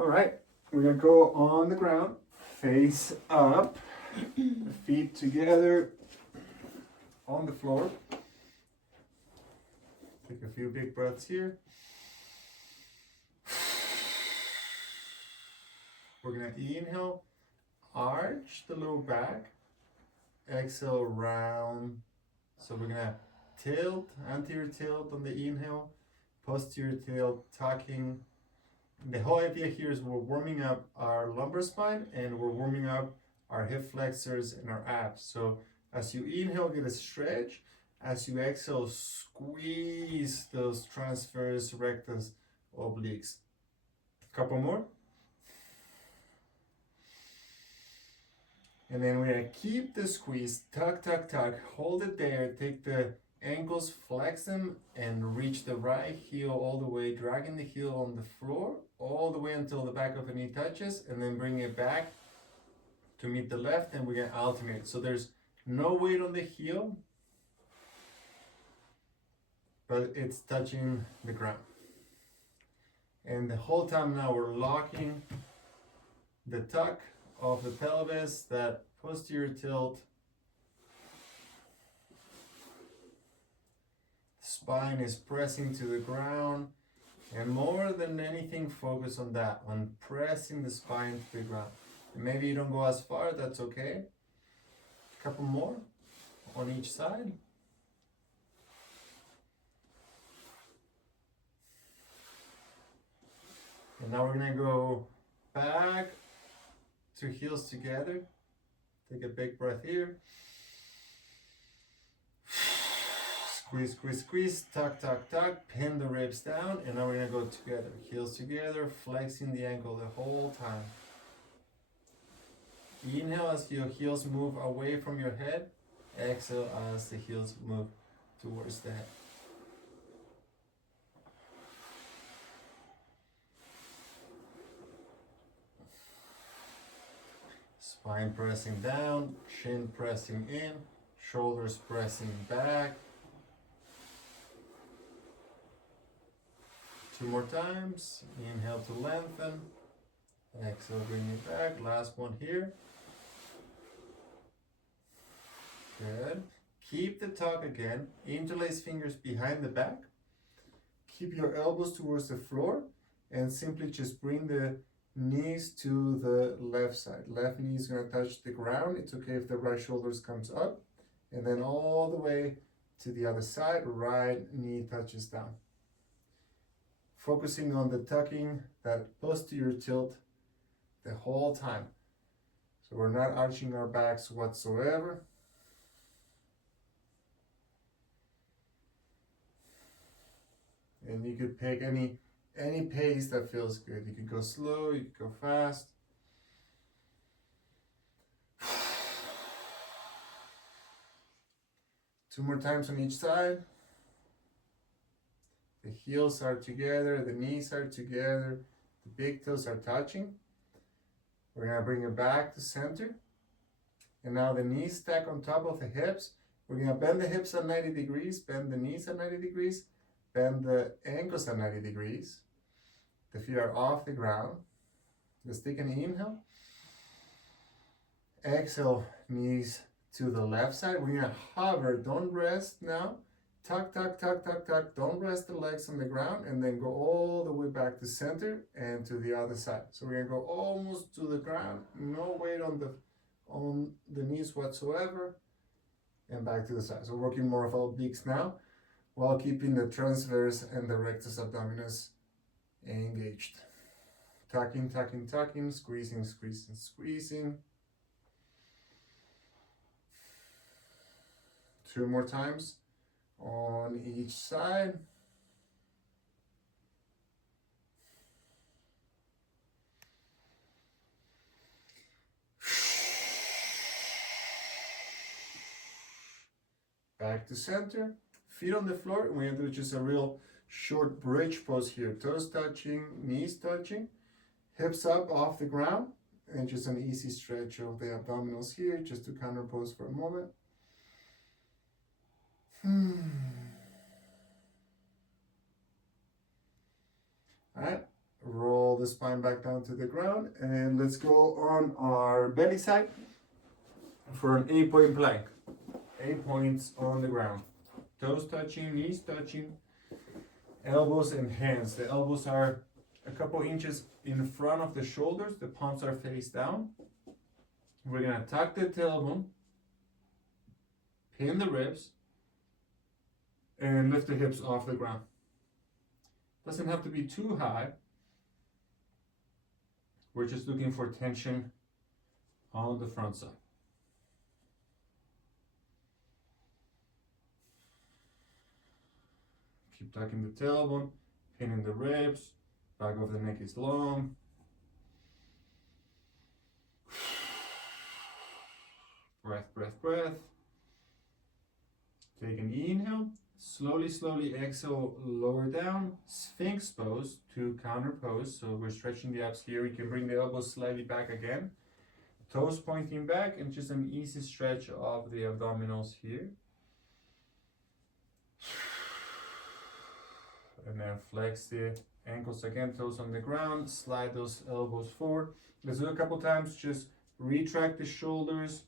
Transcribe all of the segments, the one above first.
All right, we're gonna go on the ground, face up, feet together on the floor. Take a few big breaths here. We're gonna inhale, arch the low back, exhale, round. So we're gonna tilt, anterior tilt on the inhale, posterior tilt, tucking. The whole idea here is we're warming up our lumbar spine and we're warming up our hip flexors and our abs. So as you inhale, get a stretch. As you exhale, squeeze those transverse rectus obliques. Couple more. And then we're gonna keep the squeeze, tuck, tuck, tuck, hold it there, take the ankles, flex them, and reach the right heel all the way, dragging the heel on the floor, all the way until the back of the knee touches, and then bring it back to meet the left, and we're gonna alternate. So there's no weight on the heel, but it's touching the ground. And the whole time now we're locking the tuck of the pelvis, that posterior tilt. Spine is pressing to the ground, and more than anything, focus on that, on pressing the spine to the ground. And maybe you don't go as far, that's okay. A couple more on each side. And now we're gonna go back to heels together. Take a big breath here. Squeeze, squeeze, squeeze, tuck, tuck, tuck, pin the ribs down, and now we're gonna go together. Heels together, flexing the ankle the whole time. Inhale as your heels move away from your head. Exhale as the heels move towards the head. Spine pressing down, chin pressing in, shoulders pressing back. 2 more times. Inhale to lengthen. Exhale, bring it back. Last one here. Good. Keep the tuck again. Interlace fingers behind the back. Keep your elbows towards the floor and simply just bring the knees to the left side. Left knee is going to touch the ground. It's okay if the right shoulders comes up. And then all the way to the other side, right knee touches down. Focusing on the tucking, that posterior tilt the whole time. So we're not arching our backs whatsoever. And you could pick any pace that feels good. You could go slow, you could go fast. Two more times on each side. The heels are together, the knees are together, the big toes are touching. We're gonna bring it back to center. And now the knees stack on top of the hips. We're gonna bend the hips at 90 degrees, bend the knees at 90 degrees, bend the ankles at 90 degrees. The feet are off the ground. Let's take an inhale. Exhale, knees to the left side. We're gonna hover, don't rest now. Tuck, tuck, tuck, tuck, tuck. Don't rest the legs on the ground, and then go all the way back to center and to the other side. So we're gonna go almost to the ground, no weight on the knees whatsoever, and back to the side. So working more of obliques now, while keeping the transverse and the rectus abdominis engaged. Tucking, tucking, tucking, squeezing, squeezing, squeezing. 2 more times on each side. Back to center, feet on the floor, and we're gonna do just a real short bridge pose here. Toes touching, knees touching, hips up off the ground, and just an easy stretch of the abdominals here, just to counter pose for a moment. All right, roll the spine back down to the ground. And let's go on our belly side for an 8-point plank. 8 points on the ground. Toes touching, knees touching, elbows and hands. The elbows are a couple inches in front of the shoulders. The palms are face down. We're gonna tuck the tailbone, pin the ribs, and lift the hips off the ground. Doesn't have to be too high. We're just looking for tension on the front side. Keep tucking the tailbone, pinning the ribs, back of the neck is long. Breath, breath, breath. Take an inhale. Slowly, slowly exhale, lower down. Sphinx pose to counter pose. So we're stretching the abs here. We can bring the elbows slightly back again. Toes pointing back and just an easy stretch of the abdominals here. And then flex the ankles again, toes on the ground, slide those elbows forward. Let's do it a couple times. Just retract the shoulders,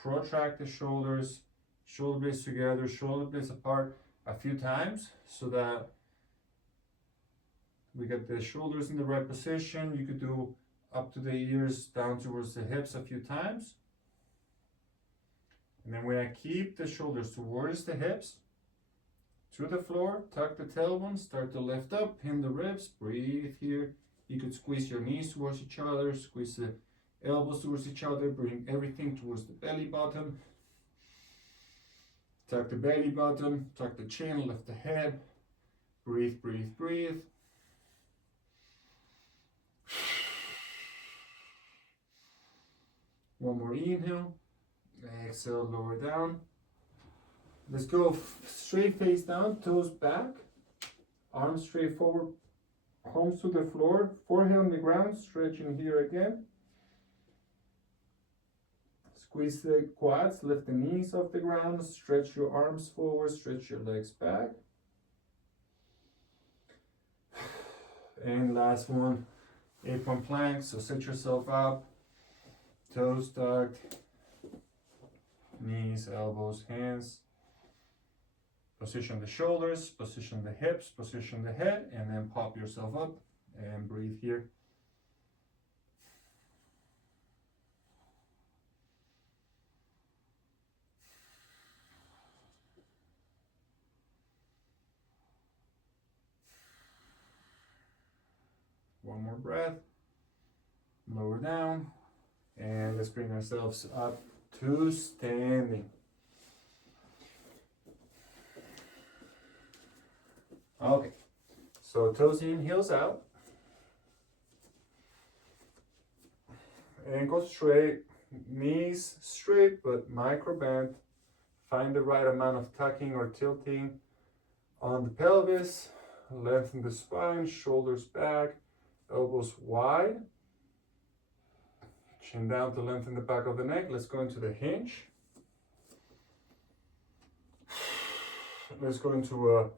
protract the shoulders, shoulder blades together, shoulder blades apart a few times so that we get the shoulders in the right position. You could do up to the ears, down towards the hips a few times. And then we're gonna keep the shoulders towards the hips, to the floor, tuck the tailbone, start to lift up, pin the ribs, breathe here. You could squeeze your knees towards each other, squeeze the elbows towards each other, bring everything towards the belly button. Tuck the belly button, tuck the chin, lift the head, breathe, breathe, breathe. One more inhale, exhale, lower down. Let's go straight face down, toes back, arms straight forward, palms to the floor, forehead on the ground, stretching here again. Squeeze the quads, lift the knees off the ground, stretch your arms forward, stretch your legs back. And last one, 8-point plank, so sit yourself up, toes tucked, knees, elbows, hands. Position the shoulders, position the hips, position the head, and then pop yourself up and breathe here. One more breath. Lower down. And let's bring ourselves up to standing. Okay, so toes in, heels out. Ankles straight, knees straight but micro bend. Find the right amount of tucking or tilting on the pelvis. Lengthen the spine, shoulders back, elbows wide. Chin down to lengthen the back of the neck. Let's go into the hinge. Let's go into a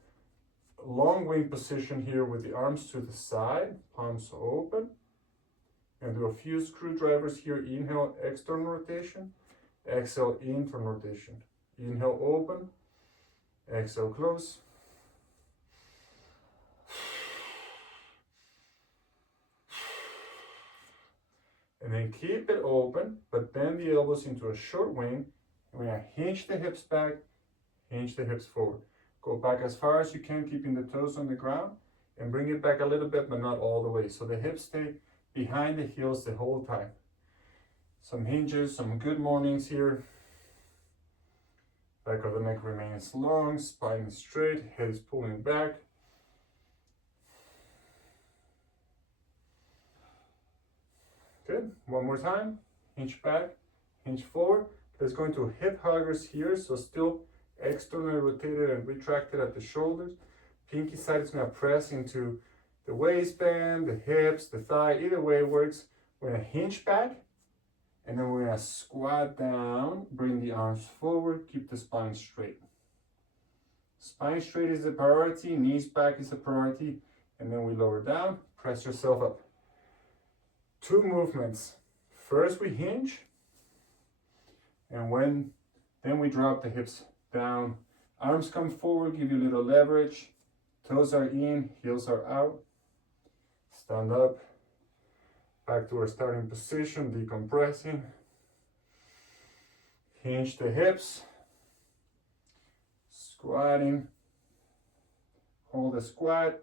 long wing position here with the arms to the side, palms open. And do a few screwdrivers here. Inhale, external rotation. Exhale, internal rotation. Inhale, open. Exhale, close. And then keep it open, but bend the elbows into a short wing. And we're gonna hinge the hips back, hinge the hips forward. Go back as far as you can, keeping the toes on the ground, and bring it back a little bit, but not all the way. So the hips stay behind the heels the whole time. Some hinges, some good mornings here. Back of the neck remains long, spine is straight, head is pulling back. Good, one more time. Hinge back, hinge forward. Let's go into hip huggers here, so still externally rotated and retracted at the shoulders. Pinky side is going to press into the waistband, the hips, the thigh, either way works. We're going to hinge back, and then we're going to squat down, bring the arms forward, keep the spine straight. Spine straight is the priority, knees back is the priority, and then we lower down, press yourself up. 2 movements. First we hinge, and then we drop the hips down. Arms come forward, give you a little leverage. Toes are in, heels are out. Stand up, back to our starting position, decompressing. Hinge the hips, squatting, hold the squat,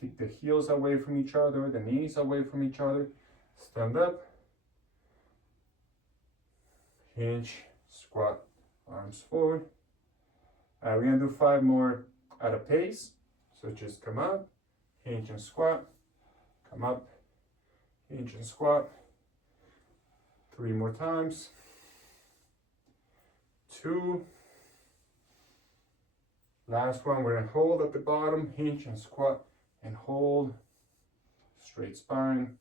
keep the heels away from each other, the knees away from each other. Stand up, hinge, squat, arms forward. We're gonna do 5 more at a pace. So just come up, hinge and squat, come up, hinge and squat. 3 more times. 2. Last one, we're gonna hold at the bottom, hinge and squat, and hold, straight spine,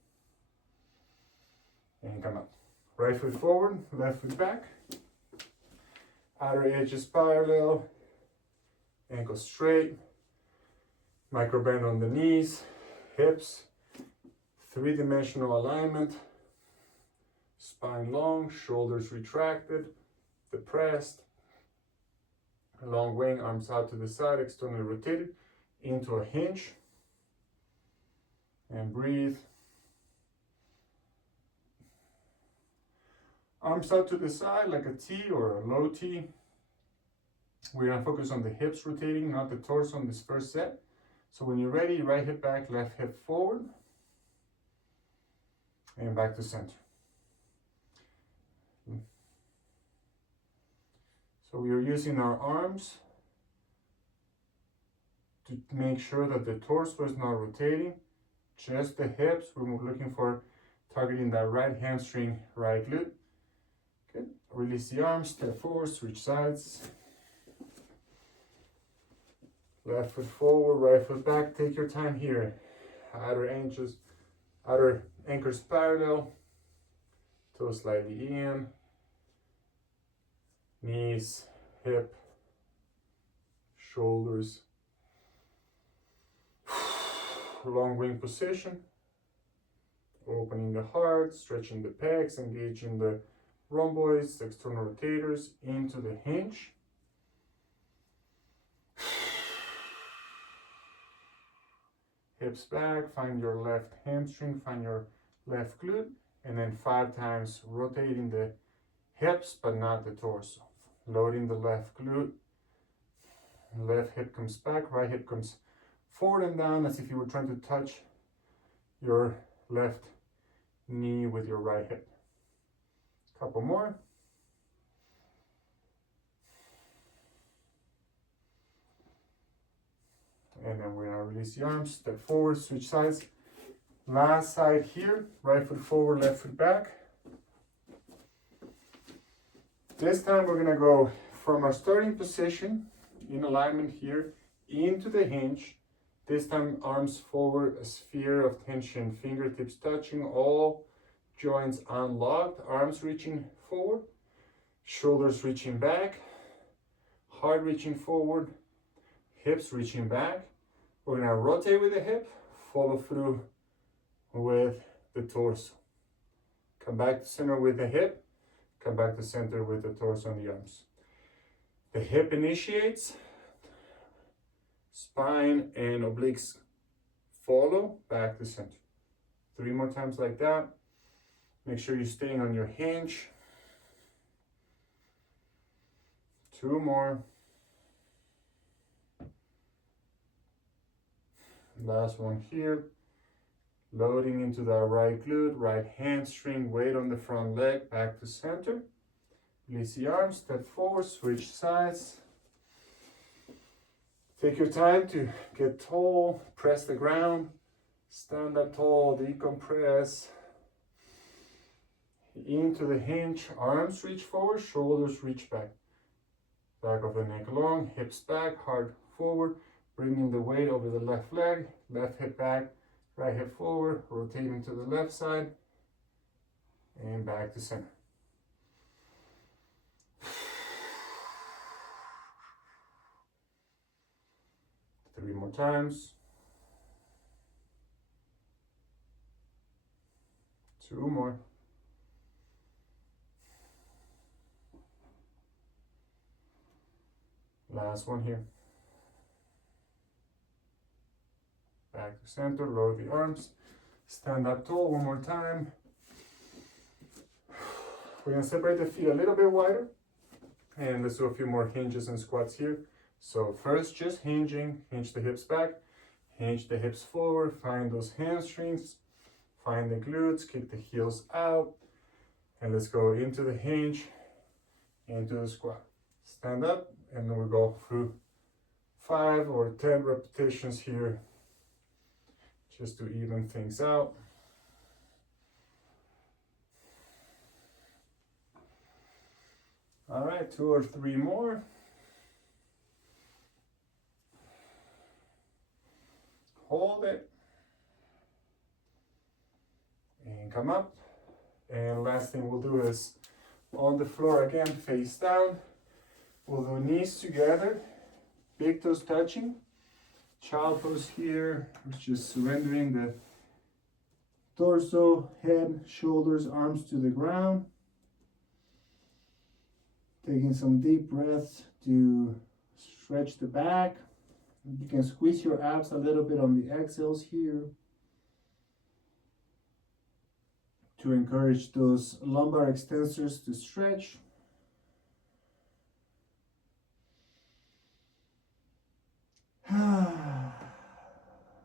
and come up. Right foot forward, left foot back. Outer edges parallel, ankles straight, micro bend on the knees, hips, 3-dimensional alignment, spine long, shoulders retracted, depressed, long wing, arms out to the side, externally rotated, into a hinge, and breathe. Arms out to the side like a T or a low T. We're gonna focus on the hips rotating, not the torso on this first set. So when you're ready, right hip back, left hip forward, and back to center. So we are using our arms to make sure that the torso is not rotating, just the hips. We're looking for targeting that right hamstring, right glute. Good. Release the arms, step forward, switch sides. Left foot forward, right foot back. Take your time here. Outer anchors parallel. Toes slightly in. Knees, hip, shoulders. Long wing position. Opening the heart, stretching the pecs, engaging the rhomboids, external rotators into the hinge. Hips back, find your left hamstring, find your left glute, and then 5 times rotating the hips but not the torso. Loading the left glute, left hip comes back, right hip comes forward and down as if you were trying to touch your left knee with your right hip. Couple more. And then we're gonna release the arms, step forward, switch sides. Last side here, right foot forward, left foot back. This time we're gonna go from our starting position in alignment here into the hinge. This time arms forward, a sphere of tension, fingertips touching, all joints unlocked, arms reaching forward, shoulders reaching back, heart reaching forward, hips reaching back. We're gonna rotate with the hip, follow through with the torso. Come back to center with the hip, come back to center with the torso and the arms. The hip initiates, spine and obliques follow, back to center. 3 more times like that. Make sure you're staying on your hinge. 2 more. Last one here. Loading into the right glute, right hamstring, weight on the front leg, back to center. Release the arms, step forward, switch sides. Take your time to get tall, press the ground, stand up tall, decompress. Into the hinge, arms reach forward, shoulders reach back. Back of the neck long, hips back, heart forward, bringing the weight over the left leg, left hip back, right hip forward, rotating to the left side, and back to center. Three more times. 2 more. Last one here. Back to center, lower the arms. Stand up tall one more time. We're gonna separate the feet a little bit wider. And let's do a few more hinges and squats here. So first, just hinging, hinge the hips back, hinge the hips forward, find those hamstrings, find the glutes, kick the heels out, and let's go into the hinge, into the squat. Stand up, and then we'll go through 5 or 10 repetitions here, just to even things out. All right, 2 or 3 more. Hold it. And come up. And last thing we'll do is on the floor again, face down. We'll do knees together, big toes touching. Child pose here, just surrendering the torso, head, shoulders, arms to the ground. Taking some deep breaths to stretch the back. You can squeeze your abs a little bit on the exhales here to encourage those lumbar extensors to stretch.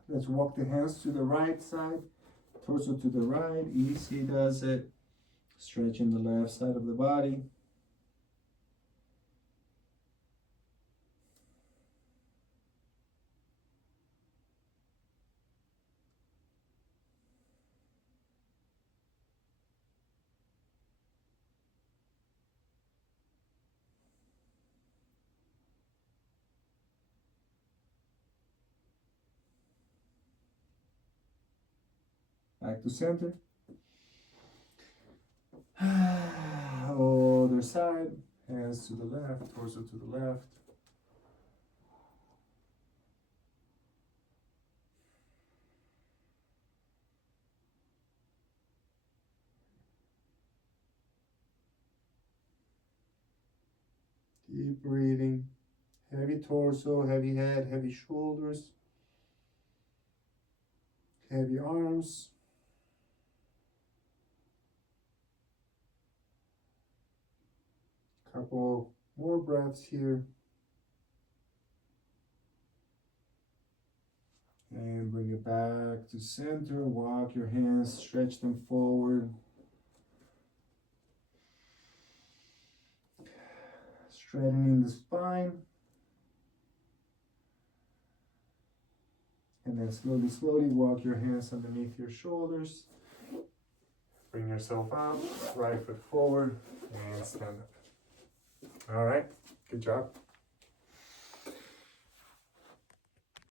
Let's walk the hands to the right side, torso to the right, easy does it. Stretching the left side of the body. Back to center. Other side, hands to the left, torso to the left. Deep breathing, heavy torso, heavy head, heavy shoulders, heavy arms. Couple more breaths here. And bring it back to center. Walk your hands, stretch them forward. Straightening the spine. And then slowly, slowly walk your hands underneath your shoulders. Bring yourself out, right foot forward, and stand up. All right, good job.